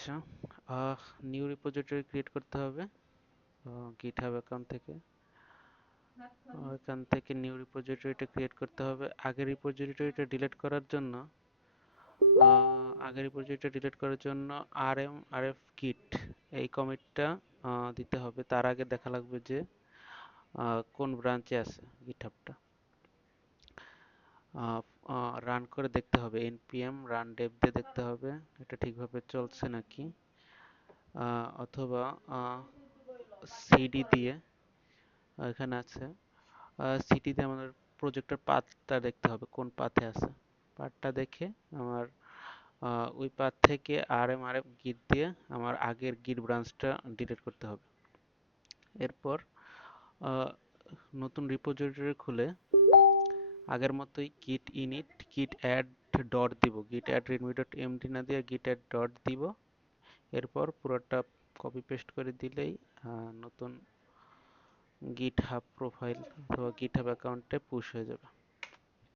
আচ্ছা, new repository create করতে হবে গিটহাব অ্যাকাউন্ট থেকে। এখান থেকে নিউ রিপোজিটরিটা ক্রিয়েট করতে হবে। আগের রিপোজিটরিটা ডিলিট করার জন্য rm git এই কমিটটা দিতে হবে। তার আগে দেখা লাগবে যে কোন ব্রাঞ্চে আছে গিটহাবটা। রান করে দেখতে হবে, npm run dev দিয়ে দেখতে হবে এটা ঠিকভাবে চলছে নাকি, অথবা cd দিয়ে এখানে আছে cd দিয়ে আমাদের প্রজেক্টের পাথটা দেখতে হবে কোন পাথে আছে। পাথটা দেখে আমার ওই পাথ থেকে rm git দিয়ে আমার আগের git ব্রাঞ্চটা ডিলিট করতে হবে। এরপর আহ, নতুন রিপোজিটরি খুলে আগের মতোই git init git add dot দিব, git add readme.md না দিয়ে git add ডট দিব। এরপর পুরোটা কপি পেস্ট করে দিলেই নতুন গিটহাব প্রোফাইল অথবা গিটহাব অ্যাকাউন্টে পুশ হয়ে যাবে।